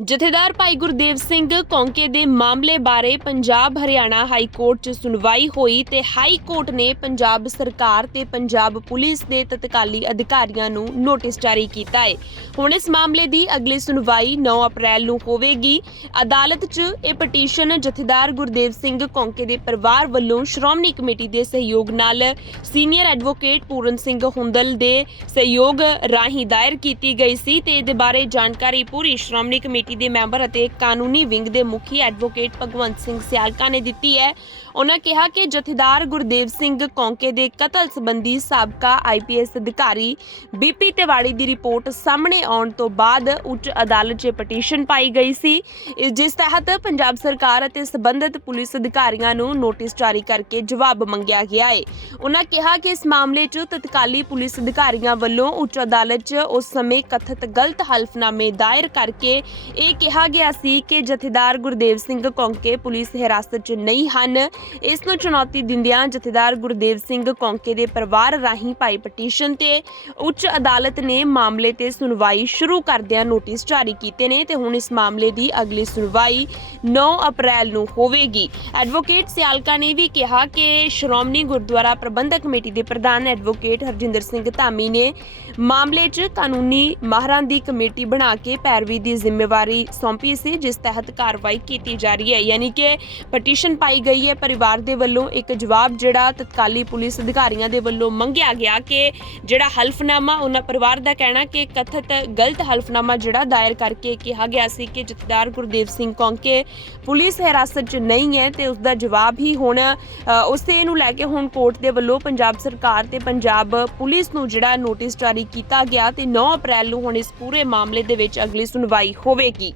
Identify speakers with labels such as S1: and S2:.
S1: ਜਥੇਦਾਰ ਭਾਈ ਗੁਰਦੇਵ ਸਿੰਘ ਕੌਂਕੇ ਦੇ ਮਾਮਲੇ ਬਾਰੇ ਪੰਜਾਬ ਹਰਿਆਣਾ ਹਾਈ ਕੋਰਟ 'ਚ ਸੁਣਵਾਈ ਹੋਈ ਤੇ ਹਾਈ ਕੋਰਟ ਨੇ ਪੰਜਾਬ ਸਰਕਾਰ ਤੇ ਪੰਜਾਬ ਪੁਲਿਸ ਦੇ ਤਤਕਾਲੀ ਅਧਿਕਾਰੀਆਂ ਨੂੰ ਨੋਟਿਸ ਜਾਰੀ ਕੀਤਾ ਹੈ। ਹੁਣ ਇਸ ਮਾਮਲੇ ਦੀ ਅਗਲੀ ਸੁਣਵਾਈ 9 ਅਪ੍ਰੈਲ ਨੂੰ ਹੋਵੇਗੀ। ਅਦਾਲਤ 'ਚ ਇਹ ਪਟੀਸ਼ਨ ਜਥੇਦਾਰ ਗੁਰਦੇਵ ਸਿੰਘ ਕੌਂਕੇ ਦੇ ਪਰਿਵਾਰ ਵੱਲੋਂ ਸ਼੍ਰੋਮਣੀ ਕਮੇਟੀ ਦੇ ਸਹਿਯੋਗ ਨਾਲ ਸੀਨੀਅਰ ਐਡਵੋਕੇਟ ਪੂਰਨ ਸਿੰਘ ਹੁੰਦਲ ਦੇ ਸਹਿਯੋਗ ਰਾਹੀਂ ਦਾਇਰ ਕੀਤੀ ਗਈ ਸੀ ਤੇ ਇਹਦੇ ਬਾਰੇ ਜਾਣਕਾਰੀ ਪੂਰੀ ਸ਼੍ਰੋਮਣੀ ਕਮੇਟੀ ਦੇ ਮੈਂਬਰ ਅਤੇ ਕਾਨੂੰਨੀ ਵਿੰਗ ਦੇ ਮੁਖੀ ਐਡਵੋਕੇਟ ਭਗਵੰਤ ਸਿੰਘ ਸਿਆਲਕਾ ਨੇ ਦਿੱਤੀ ਹੈ। ਉਹਨਾਂ ਕਿਹਾ ਕਿ ਜਥੇਦਾਰ ਗੁਰਦੇਵ ਸਿੰਘ ਕੌਂਕੇ ਦੇ ਕਤਲ ਸੰਬੰਧੀ ਸਾਬਕਾ ਆਈਪੀਐਸ ਅਧਿਕਾਰੀ ਬੀਪੀ ਤਿਵਾੜੀ ਦੀ ਰਿਪੋਰਟ ਸਾਹਮਣੇ ਆਉਣ ਤੋਂ ਬਾਅਦ ਉੱਚ ਅਦਾਲਤ 'ਚ ਪਟੀਸ਼ਨ ਪਾਈ ਗਈ ਸੀ। ਜਿਸ ਤਹਿਤ ਪੰਜਾਬ ਸਰਕਾਰ ਅਤੇ ਸਬੰਧਤ ਪੁਲਿਸ ਅਧਿਕਾਰੀਆਂ ਨੂੰ ਨੋਟਿਸ ਜਾਰੀ ਕਰਕੇ ਜਵਾਬ ਮੰਗਿਆ ਗਿਆ ਹੈ। ਉਹਨਾਂ ਕਿਹਾ ਕਿ ਇਸ ਮਾਮਲੇ 'ਚ ਤਤਕਾਲੀ ਪੁਲਿਸ ਅਧਿਕਾਰੀਆਂ ਵੱਲੋਂ ਉੱਚ ਅਦਾਲਤ 'ਚ ਉਸ ਸਮੇਂ ਕਥਿਤ ਗਲਤ ਹਲਫਨਾਮੇ ਦਾਇਰ ਕਰਕੇ ਇਹ ਕਿਹਾ ਗਿਆ ਸੀ ਕਿ ਜਥੇਦਾਰ ਗੁਰਦੇਵ ਸਿੰਘ ਕੌਂਕੇ ਪੁਲਿਸ ਹਿਰਾਸਤ 'ਚ ਨਹੀਂ ਹਨ। ਇਸ ਨੂੰ ਚੁਣੌਤੀ ਦਿੰਦਿਆਂ ਜਥੇਦਾਰ ਗੁਰਦੇਵ ਸਿੰਘ ਕੌਂਕੇ ਦੇ ਪਰਿਵਾਰ ਰਾਹੀਂ ਪਾਈ ਪਟੀਸ਼ਨ ਤੇ ਉੱਚ ਅਦਾਲਤ ਨੇ ਮਾਮਲੇ ਤੇ ਸੁਣਵਾਈ ਸ਼ੁਰੂ ਕਰਦਿਆਂ ਨੋਟਿਸ ਜਾਰੀ ਕੀਤੇ ਨੇ ਤੇ ਹੁਣ ਇਸ ਮਾਮਲੇ ਦੀ ਅਗਲੀ ਸੁਣਵਾਈ 9 ਅਪ੍ਰੈਲ ਨੂੰ ਹੋਵੇਗੀ। ਐਡਵੋਕੇਟ ਸਿਆਲਕਾ ਨੇ ਵੀ ਕਿਹਾ ਕਿ ਸ਼੍ਰੋਮਣੀ ਗੁਰਦੁਆਰਾ ਪ੍ਰਬੰਧਕ ਕਮੇਟੀ ਦੇ ਪ੍ਰਧਾਨ ਐਡਵੋਕੇਟ ਹਰਜਿੰਦਰ ਸਿੰਘ ਧਾਮੀ ਨੇ ਮਾਮਲੇ 'ਚ ਕਾਨੂੰਨੀ ਮਾਹਰਾਂ ਦੀ ਕਮੇਟੀ ਬਣਾ ਕੇ ਪੈਰਵੀ ਦੀ ਜ਼ਿੰਮੇਵਾਰੀ ਸੌਂਪੀ ਸੀ, ਜਿਸ ਤਹਿਤ ਕਾਰਵਾਈ ਕੀਤੀ ਜਾ ਰਹੀ ਹੈ। ਯਾਨੀ ਕਿ ਪਟੀਸ਼ਨ ਪਾਈ ਗਈ ਹੈ, ਪਰਿਵਾਰ ਦੇ ਵੱਲੋਂ ਇੱਕ ਜਵਾਬ ਜਿਹੜਾ ਤਤਕਾਲੀ ਪੁਲਿਸ ਅਧਿਕਾਰੀਆਂ ਦੇ ਵੱਲੋਂ ਮੰਗਿਆ ਗਿਆ ਕਿ ਜਿਹੜਾ ਹਲਫਨਾਮਾ, ਉਹਨਾਂ ਪਰਿਵਾਰ ਦਾ ਕਹਿਣਾ ਕਿ ਕਥਿਤ ਗਲਤ ਹਲਫਨਾਮਾ ਜਿਹੜਾ ਦਾਇਰ ਕਰਕੇ ਕਿਹਾ ਗਿਆ ਸੀ ਕਿ ਜਥੇਦਾਰ ਗੁਰਦੇਵ ਸਿੰਘ ਕੌਂਕੇ ਪੁਲਿਸ ਹਿਰਾਸਤ 'ਚ ਨਹੀਂ ਹੈ ਤੇ ਉਸ ਦਾ ਜਵਾਬ ਹੀ ਹੁਣ ਉਸੇ ਨੂੰ ਲੈ ਕੇ ਹੁਣ ਕੋਰਟ ਦੇ ਵੱਲੋਂ ਪੰਜਾਬ ਸਰਕਾਰ ਤੇ ਪੰਜਾਬ ਪੁਲਿਸ ਨੂੰ ਜਿਹੜਾ ਨੋਟਿਸ ਜਾਰੀ ਕੀਤਾ ਗਿਆ ਤੇ 9 ਅਪ੍ਰੈਲ ਨੂੰ ਹੁਣ ਇਸ ਪੂਰੇ ਮਾਮਲੇ ਦੇ ਵਿੱਚ ਅਗਲੀ ਸੁਣਵਾਈ ਹੋਵੇ ਹੋਵੇਗੀ